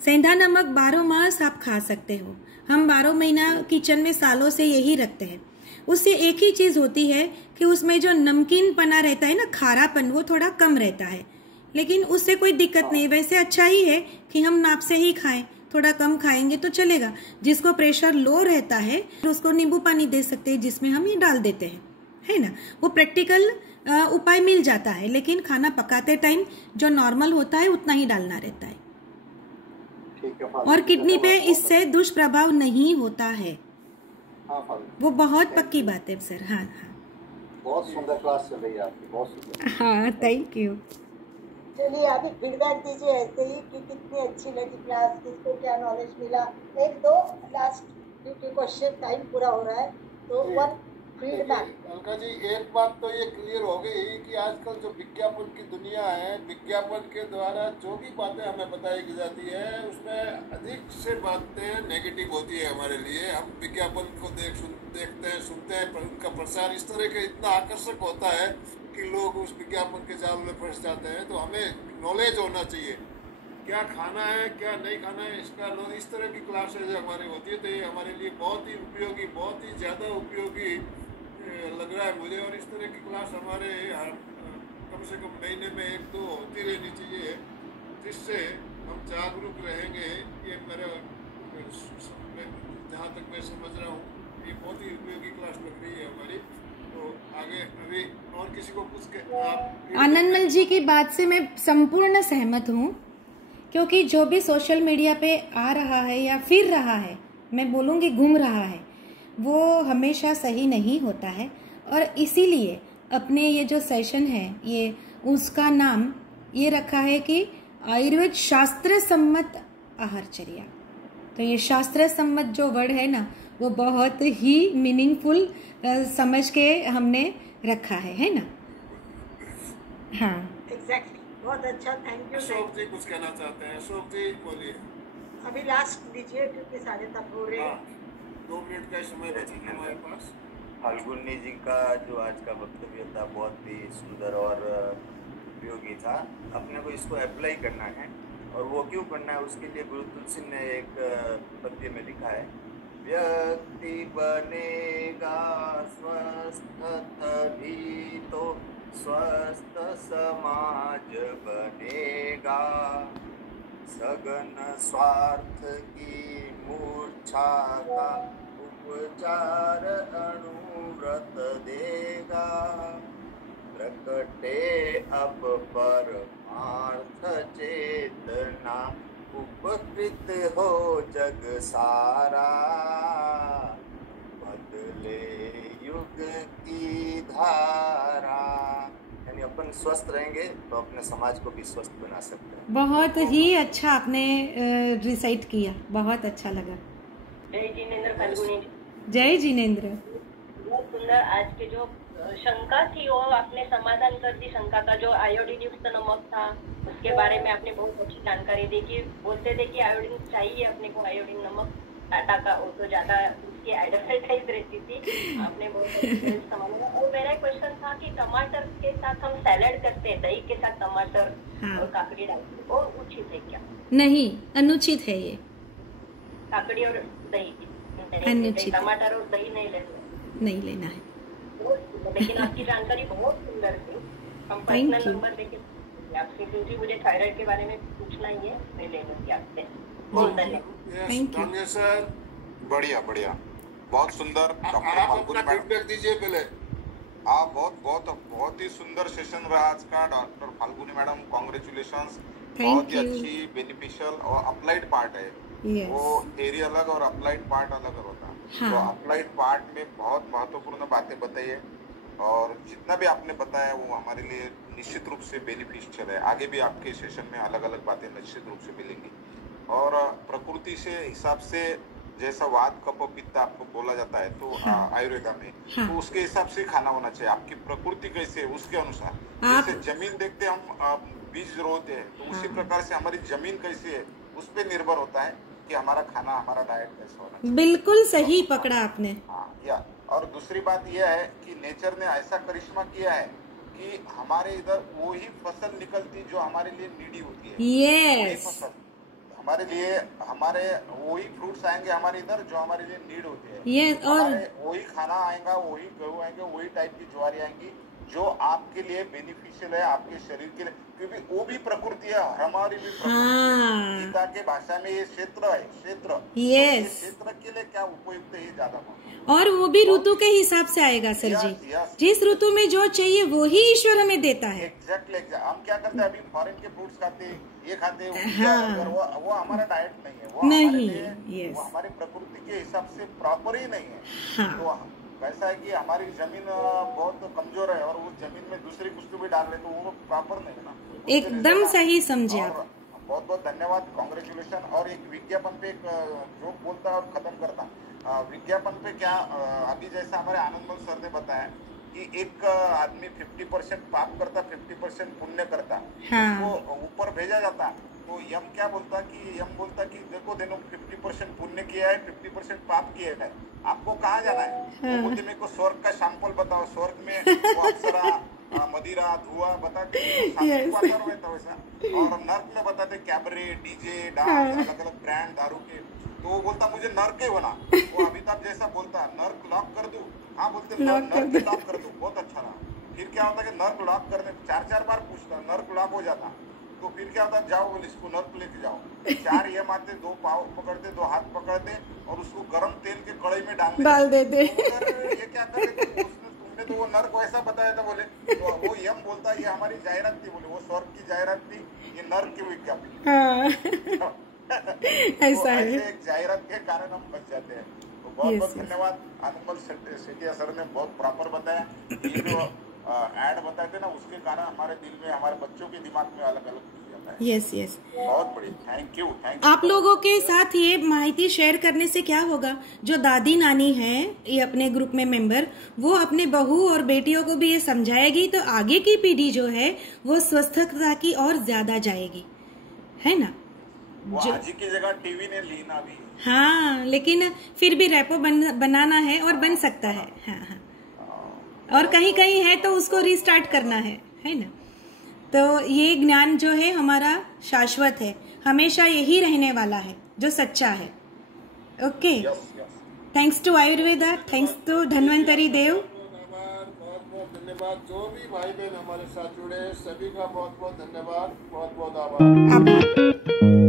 सेंधा नमक 12 मास आप खा सकते हो। हम 12 महीना किचन में सालों से यही रखते हैं। उससे एक ही चीज होती है कि उसमें जो नमकीन पना रहता है ना, खारापन, वो थोड़ा कम रहता है, लेकिन उससे कोई दिक्कत नहीं। वैसे अच्छा ही है कि हम नाप से ही खाएं, थोड़ा कम खाएंगे तो चलेगा। जिसको प्रेशर लो रहता है उसको नींबू पानी दे सकते हैं जिसमें हम ये डाल देते हैं, है ना। वो प्रैक्टिकल उपाय मिल जाता है, लेकिन खाना पकाते टाइम जो नॉर्मल होता है उतना ही डालना रहता है। और किडनी पे इससे दुष्प्रभाव नहीं होता है। वो बहुत पक्की बात है सर। हाँ हाँ, बहुत सुंदर क्लास चल रही है आपकी, बहुत सुंदर। हाँ, थैंक यू। चलिए आप एक फीडबैक दीजिए ऐसे ही कि कितनी अच्छी लगी क्लास, किसको क्या नॉलेज मिला। एक दो लास्ट क्योंकि क्वेश्चन टाइम पूरा हो रहा है, तो वन फीडबैक। अलका जी, एक बात तो ये क्लियर हो गई कि आजकल जो विज्ञापन की दुनिया है, विज्ञापन के द्वारा जो भी बातें हमें बताई जाती है उसमें अधिक से बातें नेगेटिव होती है हमारे लिए। हम विज्ञापन को देखते हैं, सुनते हैं, पर उनका प्रसार इस तरह का इतना आकर्षक होता है कि लोग उस विज्ञापन के जाल में फंस जाते हैं। तो हमें नॉलेज होना चाहिए, क्या खाना है क्या नहीं खाना है, इसका इस तरह की क्लासेज हमारी होती है तो ये हमारे लिए बहुत ही उपयोगी, बहुत ही ज़्यादा उपयोगी लग रहा है मुझे। और इस तरह की क्लास हमारे कम से कम महीने में 1-2 होती रहनी चाहिए, जिससे हम जागरूक रहेंगे। ये मेरा जहाँ तक मैं समझ रहा हूँ ये बहुत ही उपयोगी क्लास लग रही है हमारी। तो आगे अभी और किसी को पूछ के आप। आनंदमल जी की बात से मैं संपूर्ण सहमत हूँ, क्योंकि जो भी सोशल मीडिया पे आ रहा है या फिर रहा है, मैं बोलूँगी घूम रहा है, वो हमेशा सही नहीं होता है। और इसीलिए अपने ये जो सेशन है, ये उसका नाम ये रखा है कि आयुर्वेद शास्त्र सम्मत आहारचर्या। तो ये शास्त्र सम्मत जो वर्ड है ना, वो बहुत ही मीनिंगफुल समझ के हमने रखा है ना। हाँ, एग्जैक्टली, बहुत अच्छा, थैंक यू। अशोक जी कुछ कहना चाहते हैं? अशोक जी बोलिए। अभी लास्ट दीजिए क्योंकि 7:30 हो रहे हैं। 2 मिनट का समय बचेगा हमारे पास। फाल्गुनी जी का जो आज का वक्तव्य था बहुत ही सुंदर और उपयोगी था। अपने को इसको अप्लाई करना है, और वो क्यों करना है उसके लिए गुरु तुलसी ने एक पद्य में लिखा है, व्यक्ति बनेगा स्वस्थ तभी तो स्वस्थ समाज बनेगा, सघन स्वार्थ की मूर्छा का उपचार अनुव्रत देगा, प्रकटे अब परमार्थ चेतना, उपकृत हो जग सारा, बदले युग की धारा। यानी अपन स्वस्थ रहेंगे तो अपने समाज को भी स्वस्थ बना सकते हैं। बहुत ही अच्छा आपने रिसाइट किया, बहुत अच्छा लगा। जय जिनेंद्र फाल्गुनी। जय जिनेंद्र। बहुत सुंदर। आज के जो शंका थी वो आपने समाधान कर दी। शंका का जो आयोडीन युक्त नमक था उसके बारे में आपने बहुत अच्छी जानकारी दी कि बोलते थे कि आयोडीन चाहिए अपने को, आयोडीन नमक टाटा का वो तो ज्यादा उसकी एडवर्टाइज रहती थी। आपने बहुत समझा। और मेरा क्वेश्चन था कि टमाटर के साथ हम सैलेड करते हैं, दही के साथ टमाटर और काकड़ी डालते हैं, वो उचित है क्या? नहीं, अनुचित है ये। काकड़ी और दही, टमाटर और दही नहीं लेना है। लेकिन आपकी जानकारी बहुत सुंदर थी। हम पर्सनल नंबर देके आपसे, क्योंकि मुझे थायराइड के बारे में पूछना ही है, मैं ले लूंगी आपसे। बहुत धन्यवाद। Thank you sir. बढ़िया बढ़िया, बहुत सुंदर। आप अपना फीडबैक दीजिए पहले। आप बहुत ही सुंदर सेशन रहा आज का। Doctor Falguni madam, congratulations. बहुत ही अच्छी, बेनिफिशियल और अप्लाइड पार्ट है। वो एरिया अलग और अप्लाइड पार्ट अलग होता है। तो अप्लाइड पार्ट में बहुत महत्वपूर्ण बातें बताई है, और जितना भी आपने बताया वो हमारे लिए निश्चित रूप से बेनिफिशियल है। आगे भी आपके सेशन में अलग अलग बातें निश्चित रूप से मिलेंगी। और प्रकृति से हिसाब से जैसा वात कफ पित्त आपको बोला जाता है, तो आयुर्वेदा में तो उसके हिसाब से खाना होना चाहिए। आपकी प्रकृति कैसे है उसके अनुसार, जैसे जमीन देखते हम बीज रोते हैं, तो उसी प्रकार से हमारी जमीन कैसी है उस पर निर्भर होता है कि हमारा खाना, हमारा डाइट कैसा होना चाहिए। बिल्कुल सही पकड़ा आपने। या और दूसरी बात यह है कि नेचर ने ऐसा करिश्मा किया है कि हमारे इधर वो ही फसल निकलती जो हमारे लिए नीडी होती है। यस, फसल हमारे लिए हमारे वही फ्रूट्स आएंगे हमारे इधर जो हमारे लिए नीड होती है। ये और वही खाना आएगा, वही गेहूं आएंगे, वही टाइप की ज्वारी आएंगी जो आपके लिए बेनिफिशियल है, आपके शरीर के लिए, क्योंकि वो भी प्रकृति है, हमारी भी प्रकृति। गीता के भाषा में ये क्षेत्र है, क्षेत्र। यस, क्षेत्र के लिए क्या उपयुक्त है ज्यादा, और वो भी ऋतु के हिसाब से आएगा सर जी। जिस ऋतु में जो चाहिए वो ही ईश्वर हमें देता है। एग्जैक्टली। हम क्या करते हैं अभी फॉरेन के फ्रूट्स खाते, ये खाते, वो हमारा डाइट नहीं है, वो नहीं, वो हमारी प्रकृति के हिसाब से प्रॉपर ही नहीं है। तो वैसा है कि हमारी जमीन बहुत कमजोर है और उस जमीन में दूसरी कुछ भी डाल रहे तो वो प्रॉपर नहीं है ना। एकदम सही समझे आप। बहुत बहुत धन्यवाद, कांग्रेचुलेशन। और एक विज्ञापन पे एक जोक बोलता और खत्म करता। विज्ञापन पे क्या, अभी जैसा हमारे आनंदमल सर ने बताया कि एक आदमी 50% पाप करता, 50% पुण्य करता, उसको ऊपर भेजा जाता। तो यम क्या बोलता कि यम बोलता कि देखो 50% पुण्य किया है, 50% पाप किया है, आपको कहाँ जाना है? तो बोलते मेरे को स्वर्ग का सैंपल बताओ, स्वर्ग में वो अप्सरा, मदिरा, धुआं बताते, वातावरण रहता वैसा। और नर्क में बताते कैबरे, डीजे, डांस, अलग अलग ब्रांड दारू के। तो वो बोलता मुझे नर्क ही होना। वो अमिताभ जैसा बोलता नर्क लॉक कर दूं, हाँ बोलते नर्क लॉक कर दूं, बहुत अच्छा रहा। फिर क्या होता कि नर्क लॉक करने 4 बार पूछता, नर्क लॉक हो जाता। तो फिर क्या होता, जाओ बोले इसको नर्क लेके जाओ। 4 यम आते, 2 पाँव पकड़ते, 2 हाथ पकड़ते और उसको गर्म तेल के कढ़ाई में डाल देते। ये क्या करते, तुमने तो वो नर्क वैसा बताया था बोले। तो वो यम बोलता ये हमारी जाहिरात थी, बोले वो स्वर्ग की जाहिरात थी, ये नर्क की विज्ञापन। ऐसा है, एक जाहिरात के कारण हम बच जाते हैं। तो बहुत बहुत धन्यवाद। आनंदमल सेठिया सर ने बहुत प्रॉपर बताया। ये जो ऐड बताए थे ना, उसके कारण हमारे दिल में, हमारे बच्चों के दिमाग में अलग अलग जाता है। यस यस, बहुत बढ़िया, थैंक यू। आप लोगों के साथ ये माहिती शेयर करने से क्या होगा, जो दादी नानी है ये अपने ग्रुप में मेंबर, वो अपने बहू और बेटियों को भी ये समझाएगी, तो आगे की पीढ़ी जो है वो स्वस्थता की और ज्यादा जाएगी, है ना। वो आज की जगह टीवी ने ली ना अभी। हाँ, लेकिन फिर भी रेपो बनाना है और बन सकता है। हाँ, और कहीं कहीं है तो उसको रिस्टार्ट करना है ना। तो ये ज्ञान जो है हमारा शाश्वत है, हमेशा यही रहने वाला है जो सच्चा है। Okay, thanks to Ayurveda, thanks to Dhanvantari Dev. बहुत बहुत धन्यवाद। जो भी भाई बहन हमारे साथ जुड़े सभी का बहुत बहुत धन्यवाद, बहुत बहुत आभार।